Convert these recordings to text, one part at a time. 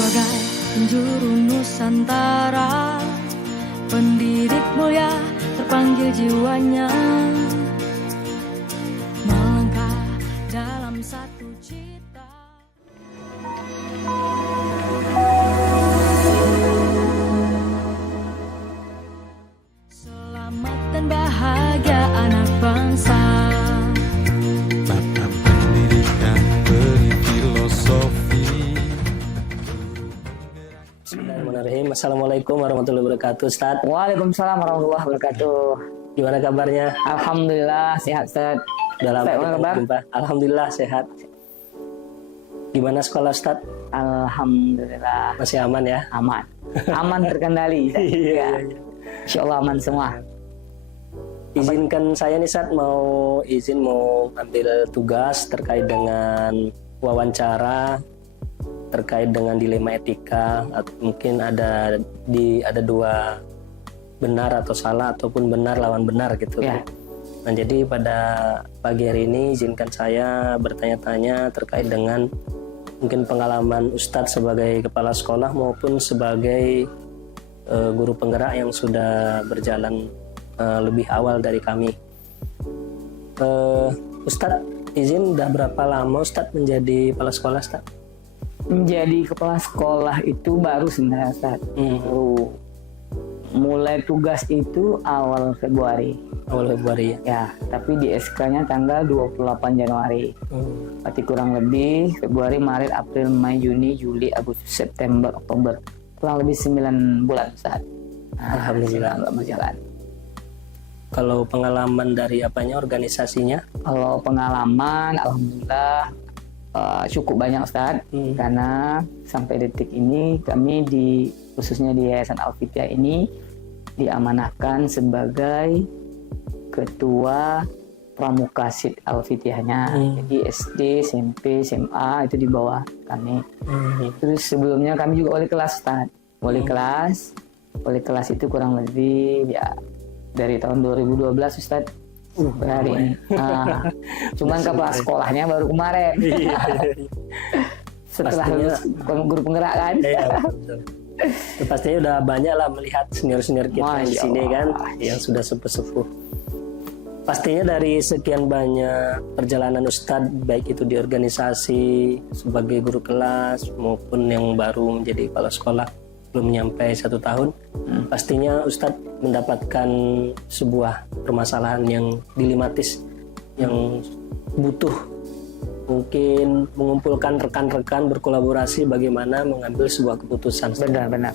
Berbagai penjuru Nusantara, pendidik mulia terpanggil jiwanya, melangkah dalam satu cita. Selamat dan bahagia anak bangsa. Tanam pendidikan beri filosofi. Bismillahirrahmanirrahim. Assalamualaikum warahmatullahi wabarakatuh, Ustaz. Waalaikumsalam warahmatullahi wabarakatuh. Gimana kabarnya? Alhamdulillah sehat, Ustaz. Dalam Ustaz, apa kabar? Alhamdulillah sehat. Gimana sekolah, Ustaz? Alhamdulillah Masih aman ya? aman. Aman terkendali. Iya. Insyaallah aman semua. Izinkan saya nih, Ustaz, mau ambil tugas terkait dengan wawancara terkait dengan dilema etika, atau mungkin ada dua benar atau salah, ataupun benar lawan benar gitu. Ya. Nah, jadi pada pagi hari ini izinkan saya bertanya-tanya terkait dengan mungkin pengalaman Ustadz sebagai kepala sekolah maupun sebagai guru penggerak yang sudah berjalan lebih awal dari kami. Ustadz, izin udah berapa lama Ustadz menjadi kepala sekolah, Ustadz? Menjadi kepala sekolah itu baru sebenarnya, Ustaz. Baru mulai tugas itu awal Februari. Awal Februari ya? Ya, tapi di SK-nya tanggal 28 Januari. Berarti kurang lebih Februari, Maret, April, Mei, Juni, Juli, Agustus, September, Oktober. Kurang lebih 9 bulan, Ustaz. Alhamdulillah. Berjalan. Kalau pengalaman dari organisasinya? Kalau pengalaman, alhamdulillah cukup banyak, Ustaz. Karena sampai detik ini kami khususnya di Yayasan Al-Fitiah ini diamanahkan sebagai ketua pramukasid Al-Fitiahnya. Jadi SD, SMP, SMA itu di bawah kami. Terus sebelumnya kami juga wali kelas, Ustaz. Wali kelas itu kurang lebih ya dari tahun 2012, Ustaz. Hari ini. Cuman kepala sekolahnya baru kemarin. Setelah lulus guru penggerak kan. Pastinya udah banyak lah melihat senior-senior kita di sini kan, yang sudah sepuh-sepuh. Pastinya dari sekian banyak perjalanan Ustadz, baik itu di organisasi sebagai guru kelas maupun yang baru menjadi kepala sekolah belum nyampe 1 tahun, pastinya Ustadz mendapatkan sebuah permasalahan yang dilematis, yang butuh mungkin mengumpulkan rekan-rekan berkolaborasi bagaimana mengambil sebuah keputusan. Benar.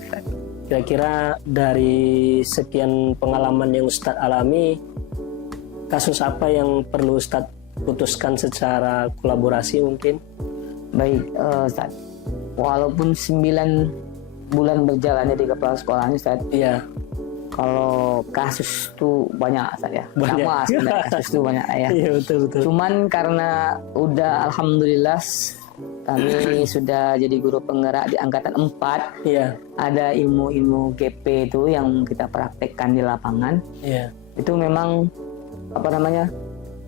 Kira-kira dari sekian pengalaman yang Ustadz alami, kasus apa yang perlu Ustadz putuskan secara kolaborasi mungkin? Baik, Ustaz. Walaupun 9 bulan berjalannya di kepala sekolahnya, Ustaz. Iya. Kalau kasus tuh banyak, Ustaz ya. Banyak. Sama sebenarnya kasus tuh banyak ya. Iya, betul. Cuman karena udah alhamdulillah kami sudah jadi guru penggerak di angkatan 4. Iya. Ada ilmu-ilmu GP itu yang kita praktekkan di lapangan. Iya. Itu memang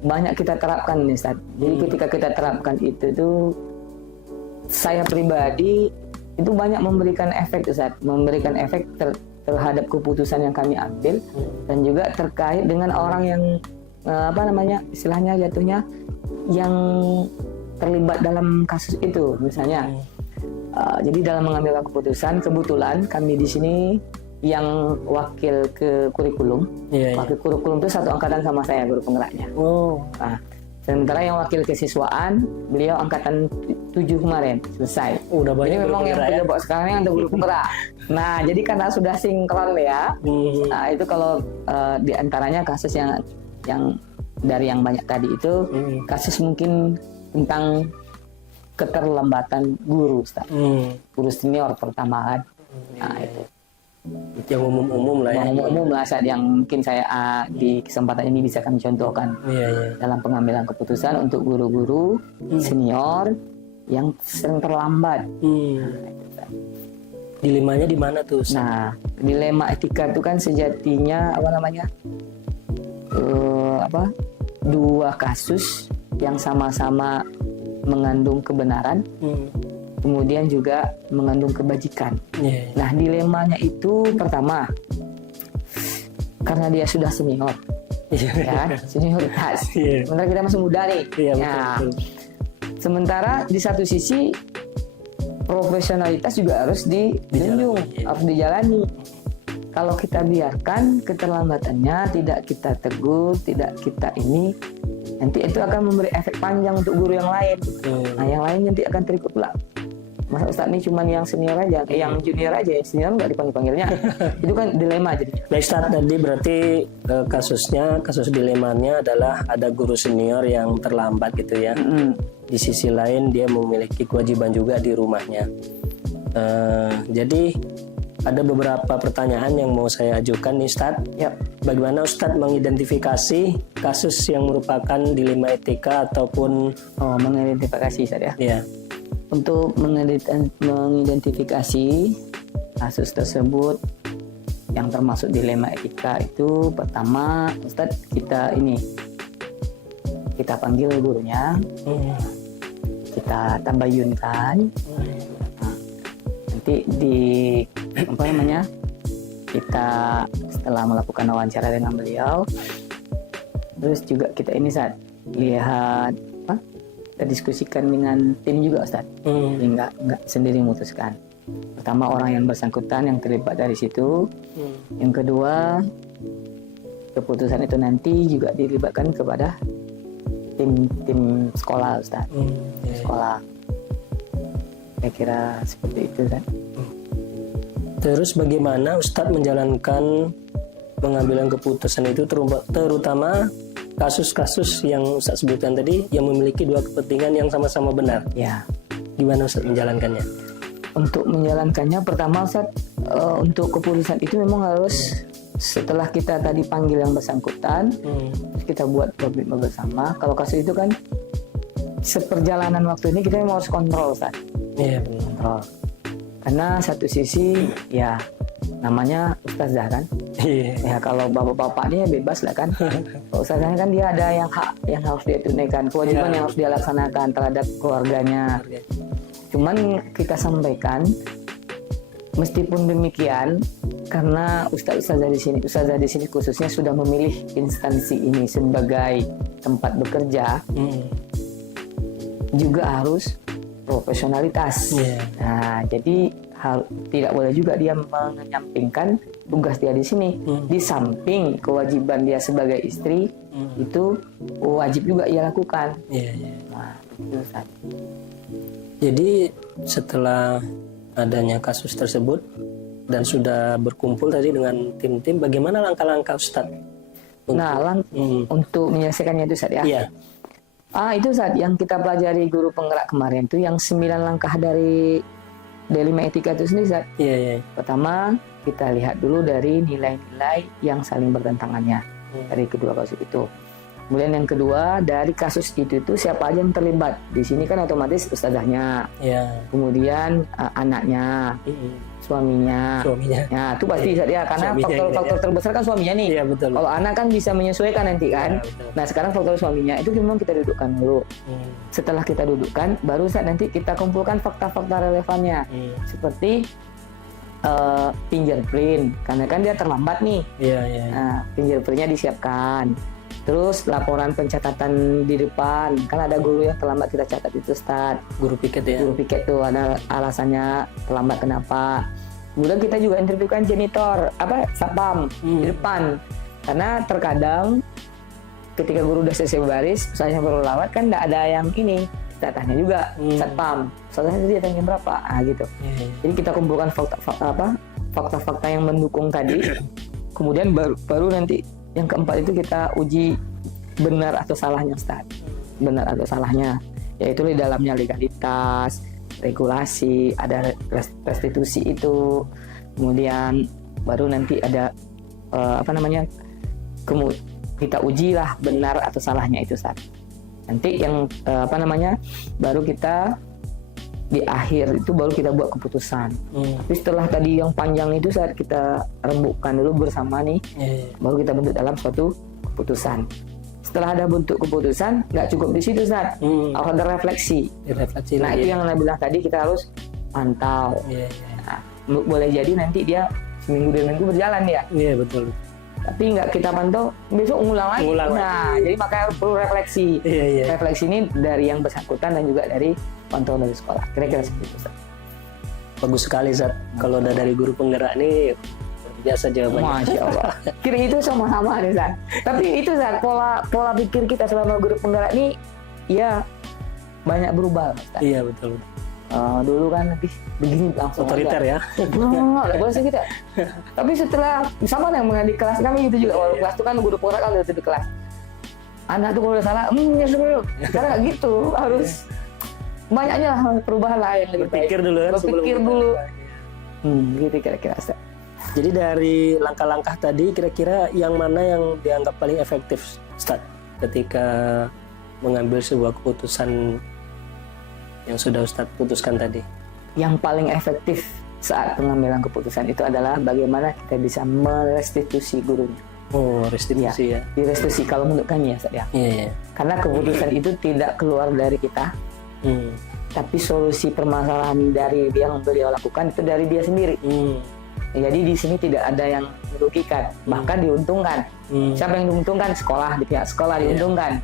banyak kita terapkan nih, Ustaz. Jadi ketika kita terapkan itu tuh saya pribadi itu banyak memberikan efek, Ustaz. Memberikan efek terhadap keputusan yang kami ambil, dan juga terkait dengan orang yang istilahnya jatuhnya yang terlibat dalam kasus itu, misalnya. Jadi dalam mengambil keputusan, kebetulan kami di sini yang wakil ke kurikulum. Wakil kurikulum itu satu angkatan sama saya, guru penggeraknya. Nah, sementara yang wakil kesiswaan, beliau angkatan 7 kemarin selesai. Udah banyak. Jadi memang yang pejabat sekarang yang ada guru penggerak. Nah, jadi karena sudah sinkron ya. Nah, itu kalau di antaranya kasus yang dari yang banyak tadi itu, kasus mungkin tentang keterlambatan guru, Ustaz. Guru senior terutama kan. Nah, itu. Yang umum-umum lah ya. Yang umum lah, Ustaz, yang mungkin saya di kesempatan ini bisa kami contohkan dalam pengambilan keputusan untuk guru-guru senior yang sering terlambat. Dilemanya di mana tuh, Ustaz? Nah, dilema etika itu kan sejatinya dua kasus yang sama-sama mengandung kebenaran, kemudian juga mengandung kebajikan. Nah, dilemanya itu pertama, karena dia sudah senior, ya, senioritas. Sementara kita masih muda nih. Betul. Sementara di satu sisi profesionalitas juga harus dijunjung, harus dijalani. Kalau kita biarkan keterlambatannya, tidak kita tegur, tidak kita ini, nanti itu akan memberi efek panjang untuk guru yang lain. Nah, yang lain nanti akan terikut pula. Masa Ustadz ini cuma yang senior aja, yang junior aja, yang senior nggak dipanggil-panggilnya. Itu kan dilema jadi. Baik, Ustadz, tadi berarti kasus dilemanya adalah ada guru senior yang terlambat gitu ya. Di sisi lain dia memiliki kewajiban juga di rumahnya. Jadi ada beberapa pertanyaan yang mau saya ajukan nih, Ustadz. Bagaimana Ustadz mengidentifikasi kasus yang merupakan dilema etika ataupun mengidentifikasi, Ustadz ya? Iya. Untuk mengidentifikasi kasus tersebut yang termasuk dilema etika itu, pertama Ustadz kita panggil gurunya, kita tabayunkan, nanti kita setelah melakukan wawancara dengan beliau, terus juga kita lihat kita diskusikan dengan tim juga, Ustaz. Jadi nggak sendiri memutuskan. Pertama orang yang bersangkutan yang terlibat dari situ. Yang kedua, keputusan itu nanti juga dilibatkan kepada tim sekolah, Ustaz. Sekolah. Saya kira seperti itu, Ustaz. Terus bagaimana Ustadz menjalankan pengambilan keputusan itu, terutama kasus-kasus yang Ustadz sebutkan tadi yang memiliki dua kepentingan yang sama-sama benar? Ya. Gimana Ustadz menjalankannya? Untuk menjalankannya, pertama Ustadz, untuk keputusan itu memang harus setelah kita tadi panggil yang bersangkutan, terus kita buat komitmen bersama. Kalau kasus itu kan seperjalanan waktu ini kita memang harus kontrol, Ustadz. Iya, benar. Kontrol. Karena satu sisi ya namanya ustazah kan. Ya kalau bapak-bapak ini bebas lah kan. Kalau ustazah kan dia ada yang harus dia tunaikan, kewajiban yang harus dia laksanakan terhadap keluarganya. Cuman kita sampaikan, meskipun demikian, karena ustazah di sini khususnya sudah memilih instansi ini sebagai tempat bekerja, juga harus profesionalitas. Nah, jadi tidak boleh juga dia menyampingkan tugas dia di sini. Di samping kewajiban dia sebagai istri, itu wajib juga ia lakukan. Nah, itu Ustaz. Jadi setelah adanya kasus tersebut dan sudah berkumpul tadi dengan tim-tim, bagaimana langkah-langkah Ustaz? Untuk menyelesaikannya itu Ustaz ya? Iya. Itu Ustaz yang kita pelajari guru penggerak kemarin itu yang 9 langkah dari dilema etika itu sendiri, Ustaz. Iya. Pertama, kita lihat dulu dari nilai-nilai yang saling bertentangannya dari kedua kasus itu. Kemudian yang kedua, dari kasus itu siapa aja yang terlibat. Di sini kan otomatis ustazahnya. Kemudian anaknya, suaminya. Ya, itu pasti ya, karena faktor terbesar kan suaminya nih. Iya, betul. Kalau anak kan bisa menyesuaikan nanti kan. Nah, sekarang faktor suaminya itu memang kita dudukkan dulu. Setelah kita dudukkan, baru saat nanti kita kumpulkan fakta-fakta relevannya. Seperti fingerprint, karena kan dia terlambat nih. Nah, fingerprintnya disiapkan. Terus laporan pencatatan di depan, kan ada guru yang terlambat kita catat itu, Ustaz. Guru piket ya? Guru piket tuh ada alasannya terlambat kenapa. Kemudian kita juga interviewkan janitor, satpam di depan. Karena terkadang ketika guru udah selesai baris, saya baru lawat kan nggak ada yang ini. Kita tanya juga satpam, soalnya dia tanya berapa, gitu. Jadi kita kumpulkan fakta-fakta yang mendukung tadi. Kemudian baru nanti yang keempat itu kita uji benar atau salahnya, Ustaz. Benar atau salahnya. yaitu di dalamnya legalitas, regulasi, ada restitusi itu, kemudian baru nanti ada kita uji lah benar atau salahnya itu saat. Nanti yang baru kita di akhir itu baru kita buat keputusan. Tapi setelah tadi yang panjang itu saat kita rembukkan dulu bersama nih, baru kita bentuk dalam suatu keputusan. Setelah ada bentuk keputusan, nggak cukup di situ saat, harus ada refleksi. Nah itu yang saya bilang tadi, kita harus pantau. Nah, boleh jadi nanti dia seminggu 2 minggu berjalan dia. Iya betul. Tapi nggak kita pantau, besok ngulang lagi. Jadi makanya perlu refleksi. Refleksi ini dari yang bersangkutan dan juga dari pantauan dari sekolah. Kira-kira seperti itu. Bagus sekali Zat. Kalau udah dari guru penggerak nih biasa jawabannya. Masya Allah. Kira itu sama-sama nih Zat. Tapi itu Zat, pola pikir kita selama guru penggerak nih ya banyak berubah. Zat. Iya betul. Dulu kan lebih begini langsung otoriter ya. Nggak boleh sih kita. Tapi setelah sama yang di kelas kami itu juga, kelas itu kan guru penggerak kan udah di kelas. Anak tuh kalau udah salah, ya sebelum. Karena nggak gitu, harus banyaknya lah perubahan lah yang lebih berpikir dulu ya. Berpikir dulu. Gitu kira-kira. Jadi dari langkah-langkah tadi, kira-kira yang mana yang dianggap paling efektif, Ustaz, ketika mengambil sebuah keputusan yang sudah Ustadz putuskan tadi? Yang paling efektif saat pengambilan keputusan itu adalah bagaimana kita bisa merestitusi gurunya. Oh, restitusi ya. Direstitusi kalau menurut kami ya, Ustadz ya. Iya. Karena keputusan itu tidak keluar dari kita, tapi solusi permasalahan dari yang beliau lakukan itu dari dia sendiri. Jadi di sini tidak ada yang merugikan, bahkan diuntungkan. Siapa yang diuntungkan? Sekolah, di pihak sekolah diuntungkan.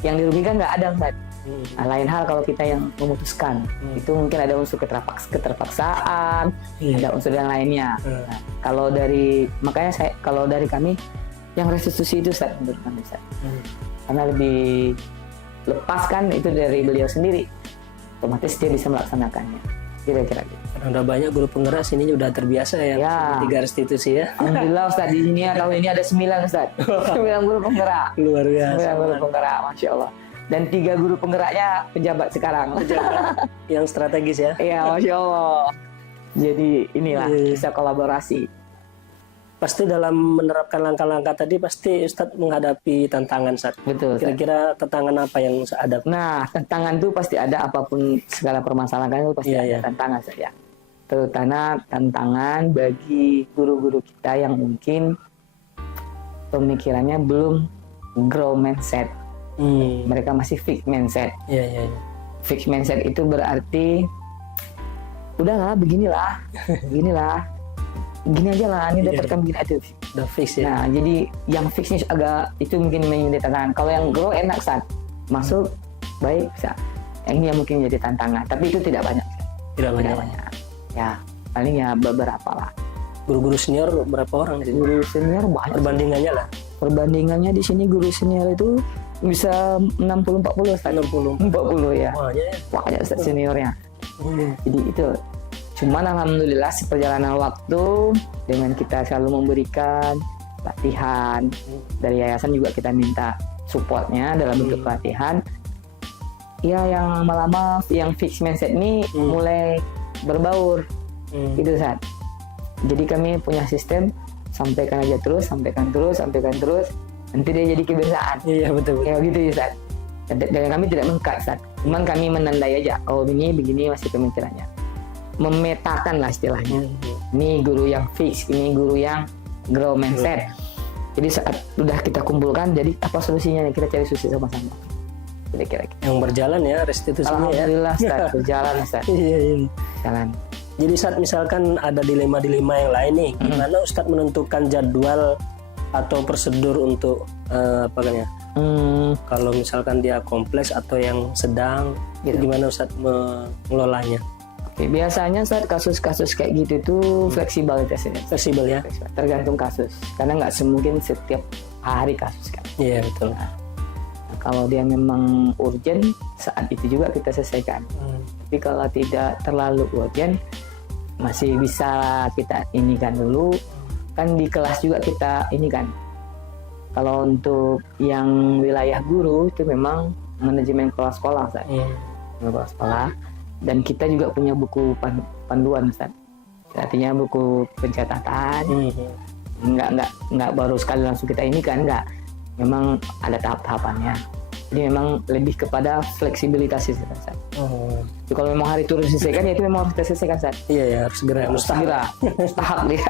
Yang dirugikan nggak ada, Ustadz. Nah, lain hal kalau kita yang memutuskan, itu mungkin ada unsur keterpaksaan, ada unsur yang lainnya. Nah, kalau dari kami yang restitusi itu Ustaz, menurut kami Ustaz. Karena lebih lepas kan itu dari beliau sendiri, otomatis dia bisa melaksanakannya. Kira-kira gitu. Karena udah banyak guru penggerak sini udah terbiasa ya. 3 restitusi ya. Alhamdulillah Ustaz, di sini tahun ini ada 9 Ustaz. 9 guru penggerak. Luar biasa. 9 guru penggerak, Masya Allah. Dan 3 guru penggeraknya pejabat sekarang. Yang strategis ya. Iya, Masya Allah. Jadi inilah bisa kolaborasi. Pasti dalam menerapkan langkah-langkah tadi pasti Ustadz menghadapi tantangan Ustadz. Betul. Kira-kira tantangan apa yang Ustadz hadapi? Nah, tantangan itu pasti ada, apapun segala permasalahan itu pasti ada tantangan saja. Terutama tantangan bagi guru-guru kita yang mungkin pemikirannya belum grow mindset. Mereka masih fixed mindset. Fixed mindset itu berarti udahlah beginilah, gini aja lah, ini dapatkan begini aja. Udah fix ya. Nah, jadi yang fixnya agak itu mungkin menjadi tantangan. Kalau yang grow enak saat masuk baik bisa. Yang ini yang mungkin jadi tantangan. Tapi itu tidak banyak. Tidak banyak. Ya, paling ya beberapa lah. Guru-guru senior berapa orang? Guru senior banyak. Perbandingannya lah. Perbandingannya di sini guru senior itu bisa 60-40 Ustaz. 40 ya. Banyak Ustaz seniornya. Jadi itu. Cuman alhamdulillah seperjalanan waktu dengan kita selalu memberikan pelatihan dari yayasan juga kita minta supportnya dalam bentuk pelatihan. Ya yang lama-lama yang fixed mindset ini mulai berbaur. Gitu Ustaz. Jadi kami punya sistem sampaikan aja terus. Nanti dia jadi kebiasaan. Iya betul. Kayak gitu ya Ustaz. Dan kami tidak mengkat Ustaz. Cuman kami menandai aja. Oh begini masih pemikirannya. Memetakan lah istilahnya. Ini guru yang fix, ini guru yang grow mindset. Jadi saat udah kita kumpulkan, jadi apa solusinya? Kita cari solusi sama-sama. Kira-kira. Yang berjalan ya restitusinya ya. Alhamdulillah Ustaz, berjalan Ustaz. Iya. Jalan. Jadi saat misalkan ada dilema-dilema yang lain nih, gimana Ustadz menentukan jadwal atau prosedur untuk apa kan ya? Kalau misalkan dia kompleks atau yang sedang, gitu. Gimana Ustadz mengelolanya? Oke, biasanya saat kasus-kasus kayak gitu tuh fleksibilitasnya. Fleksibel ya? Tergantung kasus. Karena nggak semungkin setiap hari kasus kan. Iya betul. Nah, kalau dia memang urgent, saat itu juga kita selesaikan. Tapi kalau tidak terlalu urgent, masih bisa kita inikan dulu. Kan di kelas juga kita ini kan. Kalau untuk yang wilayah guru itu memang manajemen kepala sekolah. kepala sekolah. Dan kita juga punya buku panduan, Ustaz. Artinya buku pencatatan. Nggak baru sekali langsung kita ini kan, nggak. Memang ada tahap-tahapannya. Jadi memang lebih kepada fleksibilitas sih, Ustaz. Jadi kalau memang hari itu harus diselesaikan, ya itu memang harus kita selesaikan, Ustaz. Iya ya, harus segera. Mustahak dia.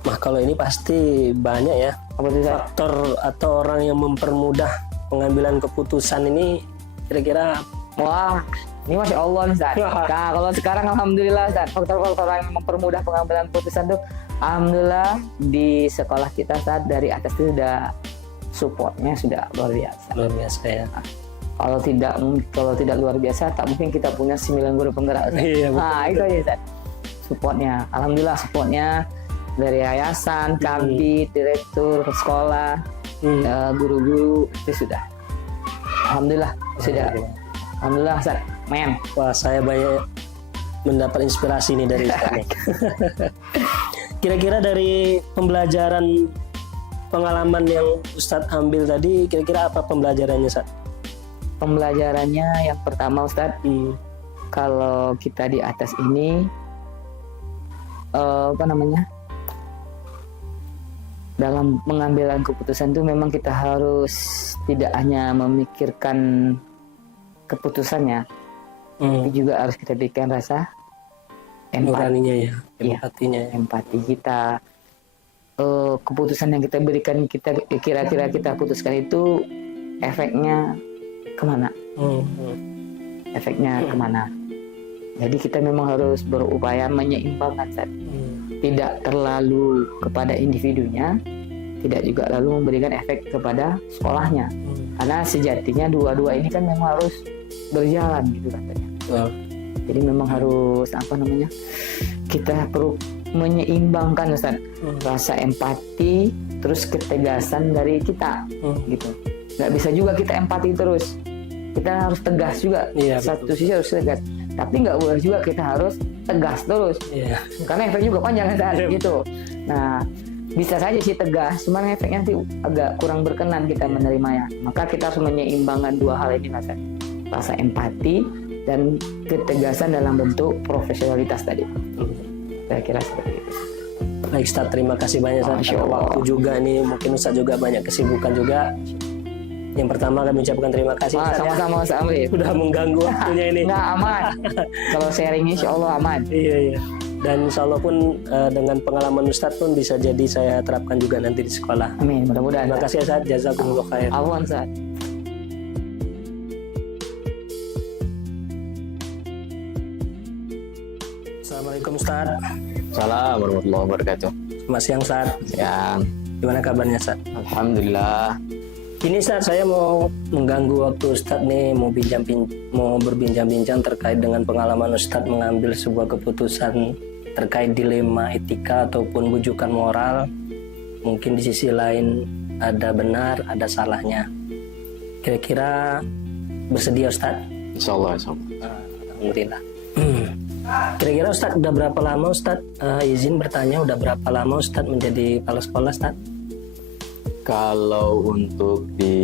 Nah, kalau ini pasti banyak ya Apa itu, Ustaz? faktor atau orang yang mempermudah pengambilan keputusan ini, kira-kira Wah, ini Masya Allah nih, Ustaz. Nah, kalau sekarang Alhamdulillah, Ustaz, faktor-faktor yang mempermudah pengambilan keputusan tuh, Alhamdulillah di sekolah kita, Ustaz, dari atas itu sudah supportnya sudah luar biasa. luar biasa ya. Kalau tidak luar biasa, tak mungkin kita punya 9 guru penggerak, Ustaz. Iya, betul, Nah, itu aja, Ustaz. Supportnya, Alhamdulillah supportnya dari yayasan, kabit, direktur sekolah, guru-guru itu sudah. Alhamdulillah sudah. Alhamdulillah, Ustaz. Men. Wah, saya banyak mendapat inspirasi nih dari Ustaz nih. Kira-kira dari pembelajaran pengalaman yang Ustadz ambil tadi, kira-kira apa pembelajarannya, Ustaz? Pembelajarannya yang pertama, Ustaz, kalau kita di atas ini dalam pengambilan keputusan itu memang kita harus tidak hanya memikirkan keputusannya, tapi juga harus kita berikan rasa Nuraninya ya, Iya. empatinya ya. empati kita. Keputusan yang kita berikan, kita kira-kira kita putuskan itu efeknya kemana? Efeknya kemana? Jadi kita memang harus berupaya menyeimbangkan, Ustaz. Tidak terlalu kepada individunya, tidak juga lalu memberikan efek kepada sekolahnya. Karena sejatinya dua-dua ini kan memang harus berjalan gitu katanya. Jadi memang harus kita perlu menyeimbangkan, Ustaz. Rasa empati terus ketegasan dari kita gitu. Nggak bisa juga kita empati terus, kita harus tegas juga. Iya, Satu betul. sisi harus tegas, tapi nggak boleh juga kita harus tegas terus. Iya. Karena efek juga panjang, Ustaz, gitu. Nah, bisa saja sih tegas, cuman efeknya nanti agak kurang berkenan kita menerimanya. Maka kita harus menyeimbangkan dua hal ini, Ustaz. Rasa empati dan ketegasan dalam bentuk profesionalitas tadi. Saya kira seperti itu. Baik, Ustaz, terima kasih banyak, Ustaz. Masya Allah. Waktu juga nih, mungkin Ustaz juga banyak kesibukan juga. Yang pertama kami ucapkan terima kasih, Ustaz, ya. Sama-sama, Mas Amri. Sudah mengganggu waktunya ini. Nggak aman. Kalau sharing insya Allah aman. Iya. Dan insya Allah pun dengan pengalaman Ustadz pun bisa jadi saya terapkan juga nanti di sekolah. Amin. Mudah-mudahan. Terima kasih, Ustaz. Jazakumullah khair. Afwan, Ustaz. Assalamualaikum, Ustadz. Assalamualaikum warahmatullahi wabarakatuh. Selamat siang, Ustadz. Yang Gimana kabarnya, Ustadz? alhamdulillah. Ini, Ustadz, saya mau mengganggu waktu Ustadz nih, mau berbincang-bincang terkait dengan pengalaman Ustadz mengambil sebuah keputusan terkait dilema etika ataupun bujukan moral. Mungkin di sisi lain ada benar, ada salahnya. Kira-kira bersedia, Ustadz? Insyaallah, insyaallah. Alhamdulillah. Kira-kira Ustadz udah berapa lama Ustadz, izin bertanya, udah berapa lama Ustadz menjadi kepala sekolah, Ustadz? Kalau untuk di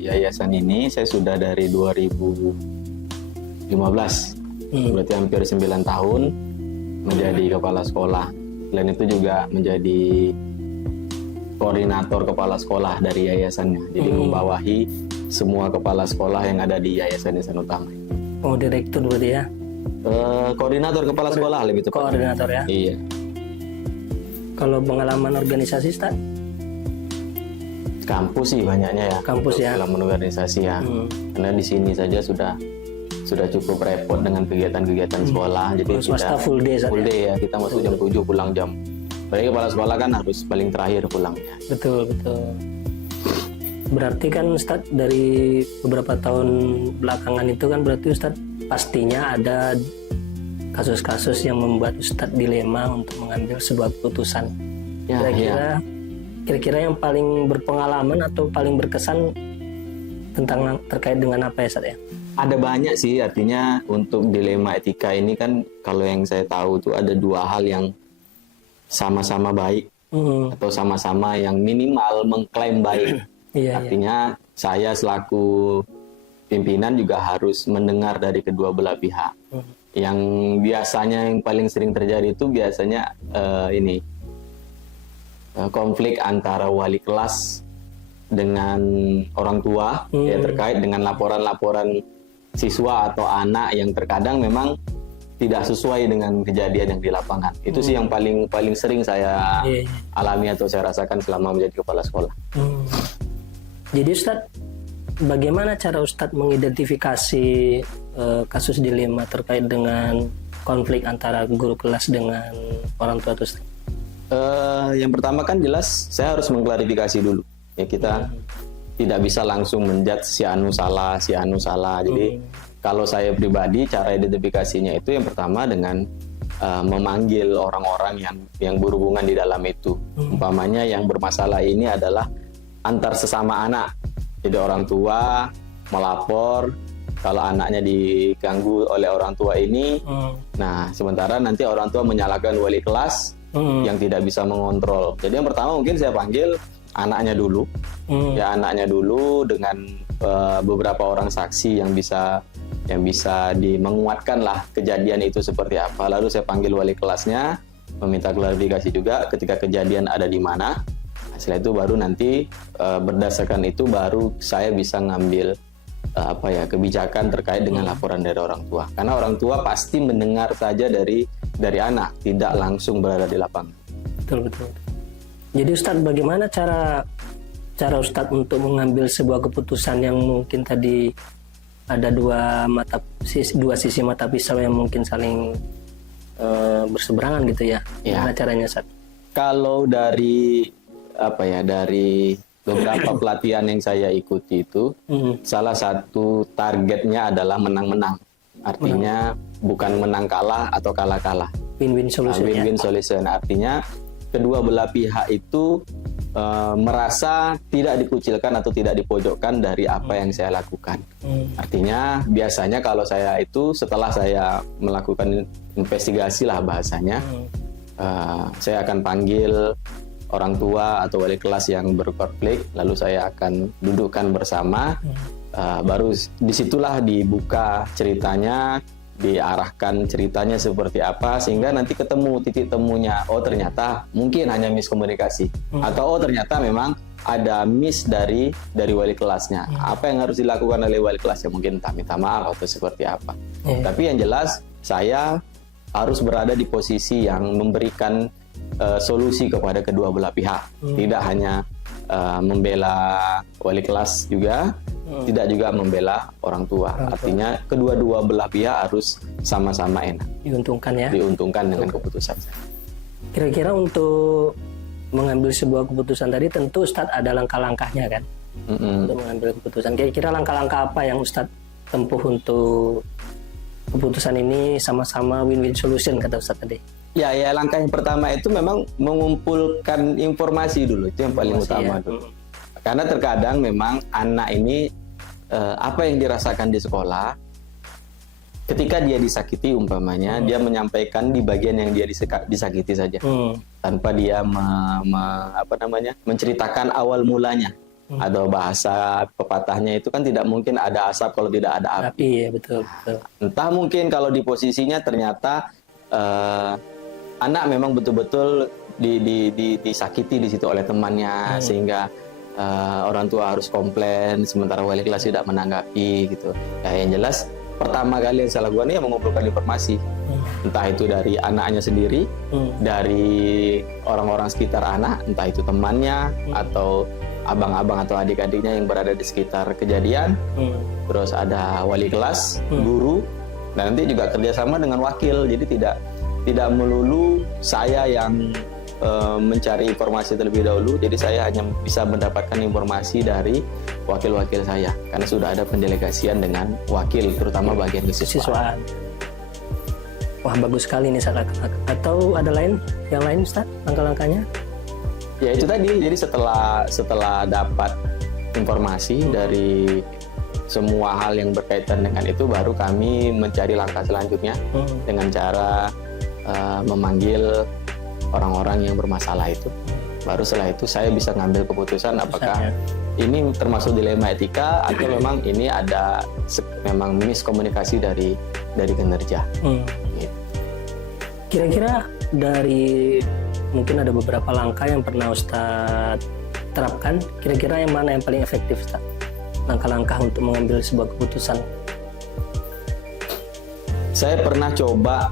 yayasan ini saya sudah dari 2015. Berarti hampir 9 tahun menjadi kepala sekolah. Selain itu juga menjadi koordinator kepala sekolah dari yayasannya. Jadi membawahi semua kepala sekolah yang ada di Yayasan Ihsan Utama. Oh, direktur berarti ya? Koordinator kepala sekolah lebih tepat. Koordinator ya? Iya. Kalau pengalaman organisasi, Ustadz? Kampus sih banyaknya ya. Kampus ya? Dalam organisasi ya. Karena di sini saja sudah cukup repot dengan kegiatan-kegiatan sekolah. Jadi Kalau swasta full day, Ustadz, full ya? day ya. Kita masuk jam 7 pulang jam. Apalagi kepala sekolah kan harus paling terakhir pulangnya. Betul. Berarti kan Ustadz dari beberapa tahun belakangan itu kan berarti Ustadz pastinya ada kasus-kasus yang membuat Ustadz dilema untuk mengambil sebuah keputusan. Ya, Kira-kira yang paling berpengalaman atau paling berkesan tentang terkait dengan apa ya, Ustadz ya? Ada banyak sih, artinya untuk dilema etika ini kan kalau yang saya tahu tuh ada dua hal yang sama-sama baik atau sama-sama yang minimal mengklaim baik. Iya. Artinya saya selaku pimpinan juga harus mendengar dari kedua belah pihak. Yang biasanya yang paling sering terjadi itu biasanya konflik antara wali kelas dengan orang tua ya, terkait dengan laporan-laporan siswa atau anak yang terkadang memang tidak sesuai dengan kejadian yang di lapangan. Itu sih yang paling sering saya alami atau saya rasakan selama menjadi kepala sekolah. Jadi Ustadz, bagaimana cara Ustadz mengidentifikasi kasus dilema terkait dengan konflik antara guru kelas dengan orang tua itu, Ustadz? Yang pertama kan jelas saya harus mengklarifikasi dulu. Ya, kita tidak bisa langsung menjudge si anu salah. Jadi kalau saya pribadi cara identifikasinya itu yang pertama dengan memanggil orang-orang yang berhubungan di dalam itu. Umpamanya yang bermasalah ini adalah antar sesama anak. Jadi orang tua melapor kalau anaknya diganggu oleh orang tua ini. Nah, sementara nanti orang tua menyalahkan wali kelas yang tidak bisa mengontrol. Jadi yang pertama mungkin saya panggil anaknya dulu. Ya, anaknya dulu dengan beberapa orang saksi yang bisa menguatkan lah kejadian itu seperti apa. Lalu saya panggil wali kelasnya, meminta klarifikasi juga ketika kejadian ada di mana. Setelah itu baru nanti berdasarkan itu baru saya bisa ngambil kebijakan terkait dengan laporan dari orang tua. Karena orang tua pasti mendengar saja dari anak, tidak langsung berada di lapangan. Betul. Jadi Ustadz, bagaimana cara Ustadz untuk mengambil sebuah keputusan yang mungkin tadi ada dua sisi mata pisau yang mungkin saling berseberangan gitu ya? Gimana caranya, Ustadz? Kalau dari beberapa pelatihan yang saya ikuti itu, salah satu targetnya adalah menang-menang. Artinya bukan menang kalah atau kalah-kalah. Win-win solution. Win-win solution. Artinya kedua belah pihak itu merasa tidak dikucilkan atau tidak dipojokkan dari apa yang saya lakukan. Artinya biasanya kalau saya itu setelah saya melakukan investigasi lah bahasanya, saya akan panggil orang tua atau wali kelas yang berkonflik, lalu saya akan dudukkan bersama, baru disitulah dibuka ceritanya, diarahkan ceritanya seperti apa, sehingga nanti ketemu titik temunya. Oh, ternyata mungkin hanya miskomunikasi, atau oh ternyata memang ada miss dari wali kelasnya. Apa yang harus dilakukan oleh wali kelasnya, mungkin minta maaf atau seperti apa. Tapi yang jelas saya harus berada di posisi yang memberikan solusi kepada kedua belah pihak, tidak hanya membela wali kelas juga, tidak juga membela orang tua. Artinya kedua-dua belah pihak harus sama-sama enak. Diuntungkan ya. Diuntungkan dengan keputusan saya. Kira-kira untuk mengambil sebuah keputusan tadi tentu Ustadz ada langkah-langkahnya kan? Untuk mengambil keputusan. Kira-kira langkah-langkah apa yang Ustadz tempuh untuk keputusan ini sama-sama win-win solution kata Ustadz tadi? Ya, langkah yang pertama itu memang mengumpulkan informasi dulu, itu yang paling utama dulu. Karena terkadang memang anak ini apa yang dirasakan di sekolah, ketika dia disakiti umpamanya, dia menyampaikan di bagian yang dia disakiti saja, tanpa dia menceritakan awal mulanya. Atau bahasa pepatahnya itu kan tidak mungkin ada asap kalau tidak ada api. Ya, betul. Entah mungkin kalau di posisinya ternyata anak memang betul-betul disakiti di situ oleh temannya, sehingga orang tua harus komplain, sementara wali kelas tidak menanggapi gitu. Ya, yang jelas pertama kali yang saya lakukan ya mengumpulkan informasi, entah itu dari anaknya sendiri, dari orang-orang sekitar anak, entah itu temannya atau abang-abang atau adik-adiknya yang berada di sekitar kejadian, terus ada wali kelas, guru, dan nanti juga kerjasama dengan wakil. Jadi tidak melulu saya yang mencari informasi terlebih dahulu, jadi saya hanya bisa mendapatkan informasi dari wakil-wakil saya, karena sudah ada pendelegasian dengan wakil, terutama bagian kesiswaan. Wah, bagus sekali nih Ustaz. Atau ada yang lain Ustaz, langkah-langkahnya? Ya itu tadi, jadi setelah dapat informasi dari semua hal yang berkaitan dengan itu, baru kami mencari langkah selanjutnya dengan cara memanggil orang-orang yang bermasalah itu. Baru setelah itu saya bisa ngambil keputusan apakah ini termasuk dilema etika atau memang ini ada memang miskomunikasi dari kinerja. Gitu. Kira-kira dari mungkin ada beberapa langkah yang pernah Ustadz terapkan, kira-kira yang mana yang paling efektif, Ustadz? Langkah-langkah untuk mengambil sebuah keputusan. Saya pernah coba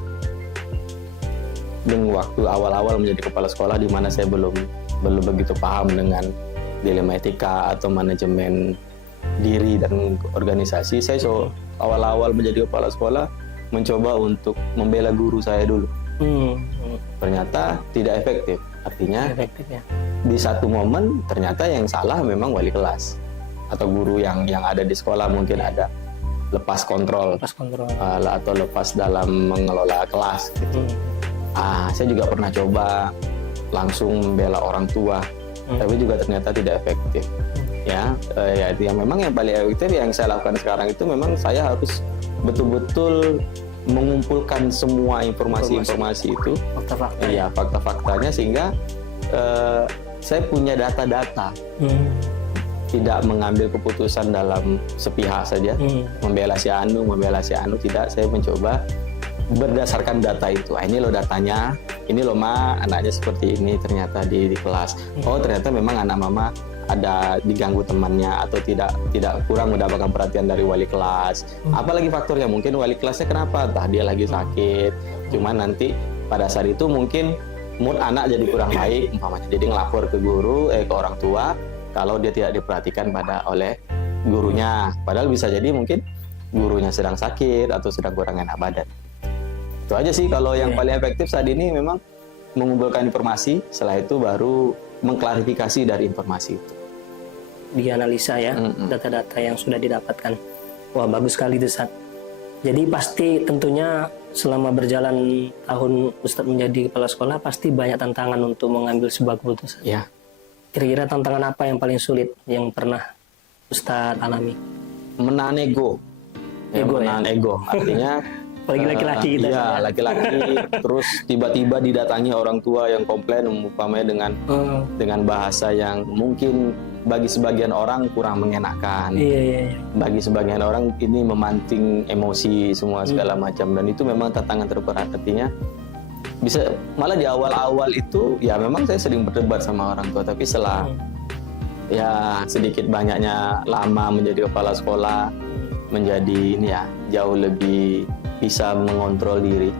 dengan waktu awal-awal menjadi kepala sekolah di mana saya belum begitu paham dengan dilema etika atau manajemen diri dan organisasi. Saya awal-awal menjadi kepala sekolah mencoba untuk membela guru saya dulu. Ternyata tidak efektif. Artinya di satu momen ternyata yang salah memang wali kelas atau guru yang ada di sekolah, mungkin ada lepas kontrol atau lepas dalam mengelola kelas gitu. Saya juga pernah coba langsung membela orang tua, tapi juga ternyata tidak efektif. Ya, yang memang yang paling efektif yang saya lakukan sekarang itu memang saya harus betul-betul mengumpulkan semua informasi itu, fakta-faktanya, sehingga saya punya data-data. Tidak mengambil keputusan dalam sepihak saja, membela si anu, tidak. Saya mencoba berdasarkan data itu. Ini loh datanya, ini loh ma, anaknya seperti ini ternyata di kelas. Oh ternyata memang anak mama ada diganggu temannya atau tidak kurang mendapatkan perhatian dari wali kelas. Apalagi faktornya, mungkin wali kelasnya kenapa? Entah dia lagi sakit. Cuman nanti pada saat itu mungkin mood anak jadi kurang baik, umpamanya. Jadi ngelapor ke guru, ke orang tua kalau dia tidak diperhatikan oleh gurunya. Padahal bisa jadi mungkin gurunya sedang sakit atau sedang kurang enak badan. Itu aja sih kalau yang paling efektif saat ini memang mengumpulkan informasi, setelah itu baru mengklarifikasi dari informasi itu. Dianalisa ya, data-data yang sudah didapatkan. Wah, bagus sekali itu, Ustadz. Jadi pasti tentunya selama berjalan tahun Ustadz menjadi kepala sekolah pasti banyak tantangan untuk mengambil sebuah keputusan. Ya. Kira-kira tantangan apa yang paling sulit yang pernah Ustadz alami? Menahan ego. Menahan ego. Artinya apalagi laki-laki gitu. Iya, laki-laki terus tiba-tiba didatangi orang tua yang komplain umpamanya dengan bahasa yang mungkin bagi sebagian orang kurang mengenakan. Bagi sebagian orang ini memancing emosi semua segala macam, dan itu memang tantangan terberat. Artinya bisa malah di awal-awal itu ya memang saya sering berdebat sama orang tua, tapi setelah ya sedikit banyaknya lama menjadi kepala sekolah, menjadi ini ya jauh lebih bisa mengontrol diri.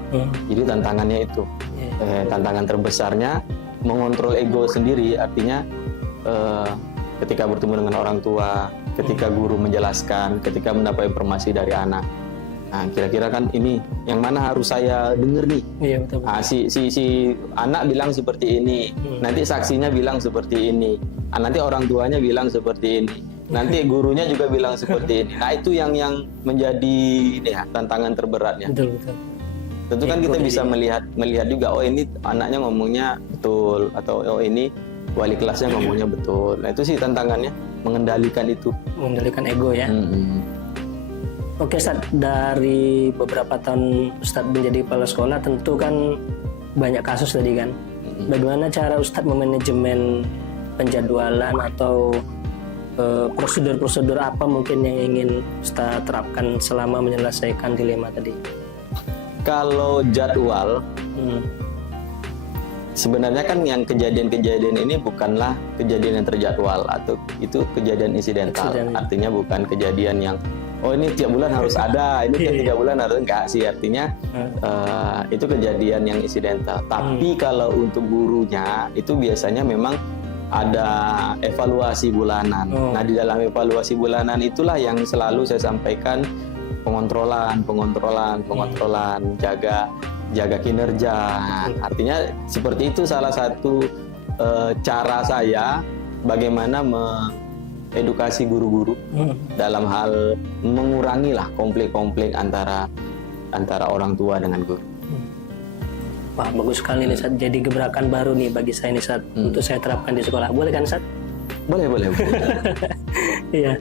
Jadi tantangannya itu, tantangan terbesarnya mengontrol ego sendiri. Artinya ketika bertemu dengan orang tua, ketika guru menjelaskan, ketika mendapat informasi dari anak, nah kira-kira kan ini yang mana harus saya dengar nih? Iya, betul. Nah, si anak bilang seperti ini, nanti saksinya bilang seperti ini, nanti orang tuanya bilang seperti ini, nanti gurunya juga bilang seperti ini. Nah itu yang menjadi ini ya, tantangan terberatnya. Betul. Tentu kan kita bisa melihat juga, oh ini anaknya ngomongnya betul, atau oh ini wali kelasnya ngomongnya betul. Nah itu sih tantangannya, mengendalikan itu. Mengendalikan ego ya. Oke, Ustadz, dari beberapa tahun Ustadz menjadi kepala sekolah tentu kan banyak kasus tadi kan. Bagaimana cara Ustadz memanajemen penjadwalan atau prosedur-prosedur apa mungkin yang ingin Ustadz terapkan selama menyelesaikan dilema tadi? Kalau jadwal, sebenarnya kan yang kejadian-kejadian ini bukanlah kejadian yang terjadwal, atau itu kejadian insidental. Artinya bukan kejadian yang oh ini tiap bulan harus ada, ini tiap 3 bulan harus enggak sih. Artinya itu kejadian yang insidental. Tapi kalau untuk gurunya itu biasanya memang ada evaluasi bulanan. Nah di dalam evaluasi bulanan itulah yang selalu saya sampaikan, pengontrolan, jaga kinerja. Artinya seperti itu salah satu cara saya bagaimana edukasi guru-guru dalam hal mengurangi lah konflik-konflik antara orang tua dengan guru. Wah, bagus sekali nih, Sat. Jadi gebrakan baru nih bagi saya nih, Sat, untuk saya terapkan di sekolah. Boleh kan, Sat? Boleh. Iya.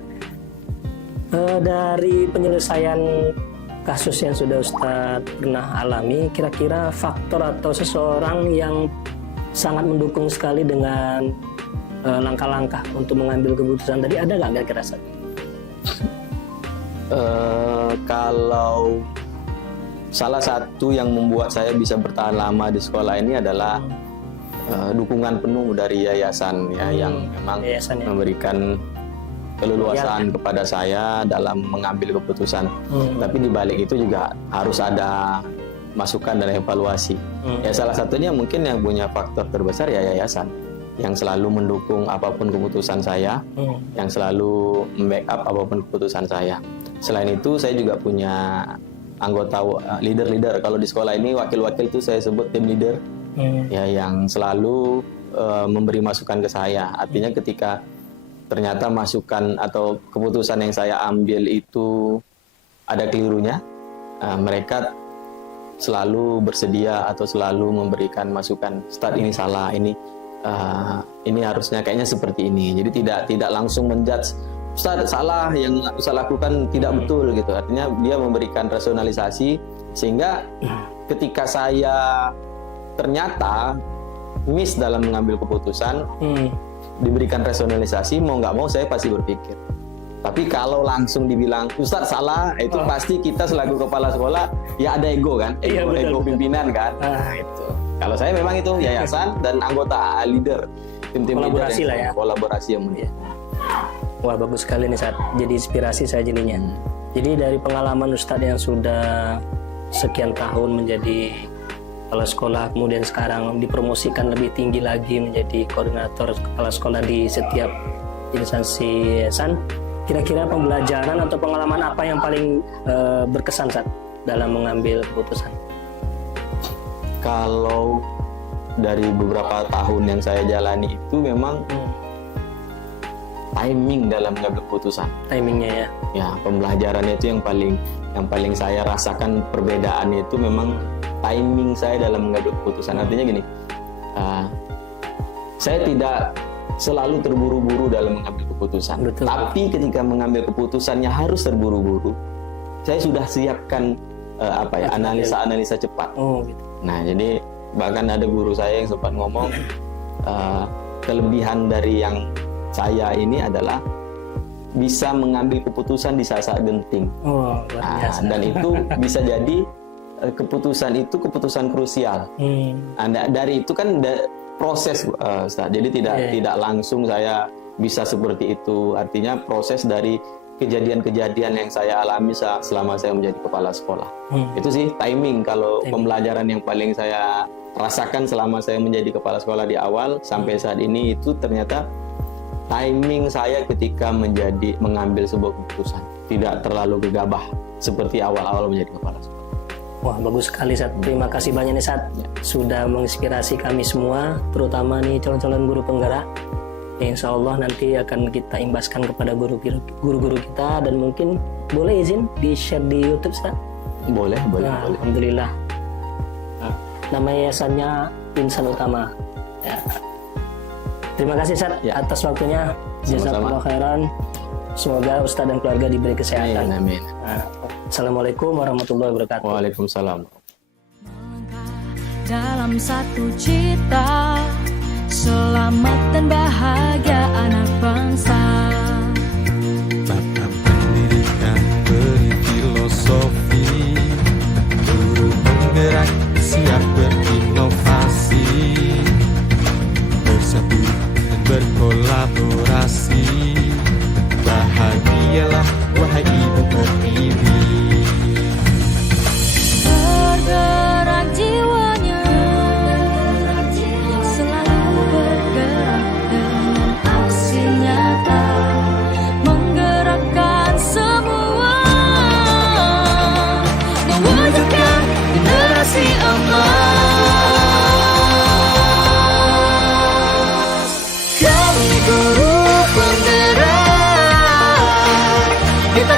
Dari penyelesaian kasus yang sudah Ustadz pernah alami, kira-kira faktor atau seseorang yang sangat mendukung sekali dengan langkah-langkah untuk mengambil keputusan tadi ada nggak kira-kira Ustaz? Kalau salah satu yang membuat saya bisa bertahan lama di sekolah ini adalah dukungan penuh dari yayasan ya, yang memang Yayasan, ya. memberikan keleluasaan kepada saya dalam mengambil keputusan. Tapi di balik itu juga harus ada masukan dan evaluasi. Ya salah satunya mungkin yang punya faktor terbesar ya yayasan, yang selalu mendukung apapun keputusan saya, yang selalu membackup apapun keputusan saya. Selain itu saya juga punya anggota leader-leader. Kalau di sekolah ini wakil-wakil itu saya sebut tim leader, ya, yang selalu memberi masukan ke saya. Artinya ketika ternyata masukan atau keputusan yang saya ambil itu ada kelirunya, mereka selalu bersedia atau selalu memberikan masukan. Start ini salah, ini harusnya kayaknya seperti ini. Jadi tidak langsung menjudge, Ustaz salah, yang Ustaz lakukan tidak betul gitu. Artinya dia memberikan rasionalisasi sehingga ketika saya ternyata miss dalam mengambil keputusan, diberikan rasionalisasi, mau nggak mau saya pasti berpikir. Tapi kalau langsung dibilang Ustaz salah, itu pasti kita selaku kepala sekolah ya ada ego kan, ego pimpinan kan. Itu. Kalau saya memang itu yayasan dan anggota leader, tim-tim Kolaborasi leader lah ya. Kolaborasi yang mulia. Wah bagus sekali nih Ustaz, jadi inspirasi saya jadinya. Jadi dari pengalaman Ustadz yang sudah sekian tahun menjadi kepala sekolah, kemudian sekarang dipromosikan lebih tinggi lagi menjadi koordinator kepala sekolah di setiap instansi yayasan. Kira-kira pembelajaran atau pengalaman apa yang paling berkesan Ustadz dalam mengambil keputusan? Kalau dari beberapa tahun yang saya jalani itu memang timing dalam mengambil keputusan. Timingnya ya. Ya, pembelajarannya itu yang paling saya rasakan perbedaannya itu memang timing saya dalam mengambil keputusan. Artinya gini, saya tidak selalu terburu-buru dalam mengambil keputusan. Betul. Tapi ketika mengambil keputusannya harus terburu-buru, saya sudah siapkan analisa-analisa cepat. Oh, gitu. Nah, jadi bahkan ada guru saya yang sempat ngomong, kelebihan dari yang saya ini adalah bisa mengambil keputusan di saat-saat genting. Oh, luar biasa. Dan itu bisa jadi keputusan itu keputusan krusial. Dari itu kan proses, Ustaz. Jadi tidak langsung saya bisa seperti itu. Artinya proses dari kejadian-kejadian yang saya alami selama saya menjadi kepala sekolah. Itu sih timing. Kalau pembelajaran yang paling saya rasakan selama saya menjadi kepala sekolah di awal sampai saat ini itu ternyata timing saya ketika mengambil sebuah keputusan tidak terlalu gegabah seperti awal-awal menjadi kepala sekolah. Wah bagus sekali Sat. Terima kasih banyak nih Sat, sudah menginspirasi kami semua, terutama nih calon-calon guru penggerak. Insya Allah nanti akan kita imbaskan kepada guru-guru kita, dan mungkin boleh izin di share di YouTube Sat? Boleh. Alhamdulillah. Nama yayasannya Insan Utama. Ya. Terima kasih Sat atas waktunya. Jazakallahu khairan. Semoga Ustadz dan keluarga diberi kesehatan. Amin. Assalamualaikum warahmatullahi wabarakatuh. Waalaikumsalam. Dalam satu cita, selamat dan bahagia anak bangsa. Bapak pendidikan beri filosofi, guru penggerak siap berinovasi, bersatu dan berkolaborasi. Bahagialah wahai ibu pertiwi. Bergerak jiwanya, selalu bergerak dengan aksi nyata, menggerakkan semua, mewujudkan generasi emas. Kami guru penggerak, kita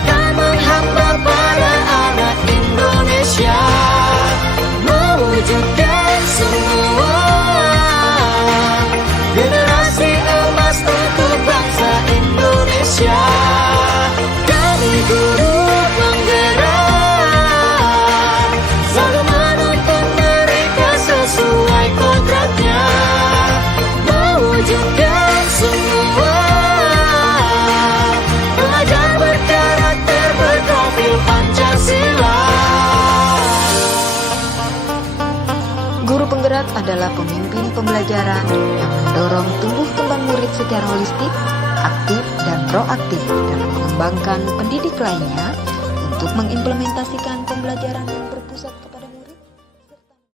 adalah pemimpin pembelajaran yang mendorong tumbuh kembang murid secara holistik, aktif, dan proaktif dalam mengembangkan pendidik lainnya untuk mengimplementasikan pembelajaran yang berpusat